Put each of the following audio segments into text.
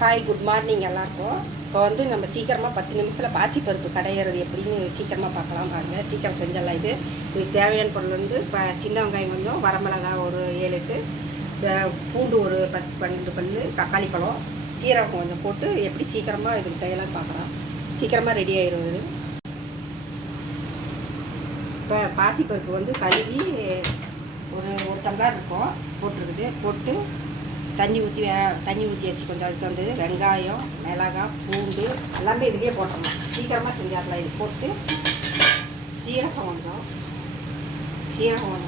Hi, good morning எல்லாருக்கும். இப்போ வந்து நம்ம சீக்கிரமாக 10 நிமிஷத்தில் பாசிப்பருப்பு கடையிறது எப்படின்னு சீக்கிரமாக பார்க்கலாம். பாருங்கள், சீக்கிரம் செஞ்சிடலாம். இதுக்கு தேவையான பொருள் வந்து சின்ன வெங்காயம் கொஞ்சம், வரமிளகாய் ஒரு 7-8, பூண்டு ஒரு 10-12 பல், தக்காளி பழம், சீரகம் கொஞ்சம் போட்டு எப்படி சீக்கிரமாக இதுக்கு செய்யலாம்னு பார்க்குறோம். சீக்கிரமாக ரெடி ஆகிடுவது. இப்போ பாசிப்பருப்பு வந்து கழுவி ஒரு டம்ளர் இருக்கும் போட்டிருக்குது. போட்டு தண்ணி ஊற்றி வச்சு கொஞ்சம் அதுக்கு வந்து வெங்காயம், மிளகாய், பூண்டு எல்லாமே இதுலேயே போட்டுடணும். சீக்கிரமாக செஞ்சிடலாம். இது போட்டு சீரகம் கொஞ்சம்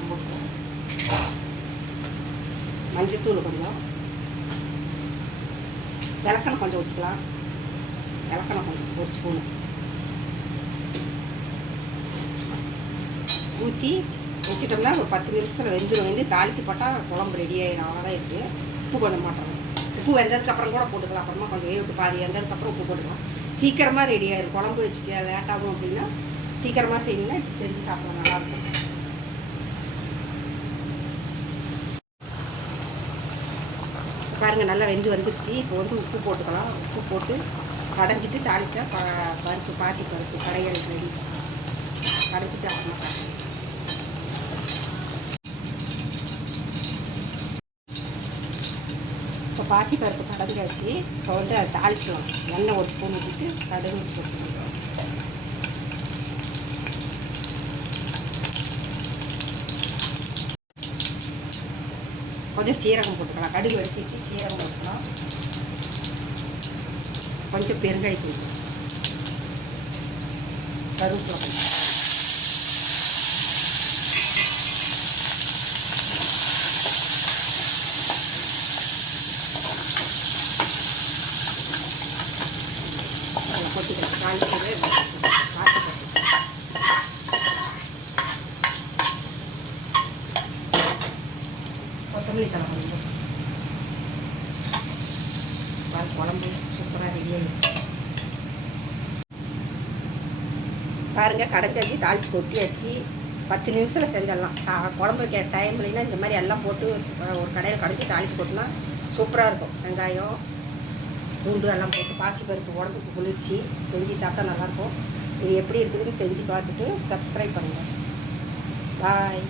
போட்டு மஞ்சத்தூள் கொஞ்சம், விளக்கெண்ணெய் கொஞ்சம் ஊற்றிக்கலாம். விளக்கெண்ணெய் கொஞ்சம் ஒரு ஸ்பூனு ஊற்றி வச்சுட்டோம்னா ஒரு 10 நிமிஷத்தில் வெந்து தாளித்து போட்டால் குழம்பு ரெடி ஆகிடும். அவ்வளோதான் இருக்குது. உப்பு கொஞ்சம் மாட்டோம். உப்பு வெந்ததுக்கப்புறம் கூட போட்டுக்கலாம். அப்புறமா கொஞ்சம் விட்டு பாதி வெந்ததுக்கப்புறம் உப்பு போட்டுக்கலாம். சீக்கிரமாக ரெடி ஆகிடும். குழம்பு வச்சுக்க லேட்டாகும் அப்படின்னா சீக்கிரமாக செய்யணும்னா இப்படி செஞ்சு சாப்பிடலாம், நல்லாயிருக்கும். பாருங்கள், நல்லா வெந்து வந்துருச்சு. இப்போ வந்து உப்பு போட்டுக்கலாம். உப்பு போட்டு கடைஞ்சிட்டு தாளித்தா பருப்பு பாசிப்பருப்பு கடையில் ரெடி. கடைஞ்சிட்டு அப்புறமா இப்போ பாசிப்பருப்பு கடைஞ்சாச்சு. இப்போ வந்து அதை தாளிச்சிடலாம். எண்ணெய் ஒரு ஸ்பூன் ஊற்றிட்டு கடுகு வச்சுக்கலாம். கொஞ்சம் சீரகம் போட்டுக்கலாம். கடுகு வெடிச்சிட்டு சீரகம் போட்டுக்கலாம். கொஞ்சம் பெருங்காயத்தூள், கருவேப்பிலை, கொட்டிக்கலாம். தாளிச்சது கொத்தமல்லி தலை கொஞ்சம். குழம்பு சூப்பராக ரெடி ஆகிடுச்சு. பாருங்கள், கடைச்சாச்சு, தாளித்து கொட்டியாச்சு. 10 நிமிஷத்தில் செஞ்சிடலாம். குழம்பு வைக்க டைம் இல்லைன்னா இந்த மாதிரி எல்லாம் போட்டு ஒரு கடையில் கடைச்சி தாளித்து கொட்டினா சூப்பராக இருக்கும். வெங்காயம், பூண்டு எல்லாம் போட்டு பாசிப்பருப்பு உடம்புக்கு குளிர்ச்சி. செஞ்சு சாப்பிட்டா நல்லாயிருக்கும். இது எப்படி இருக்குதுன்னு செஞ்சு பார்த்துட்டு சப்ஸ்கிரைப் பண்ணுங்கள். பாய்.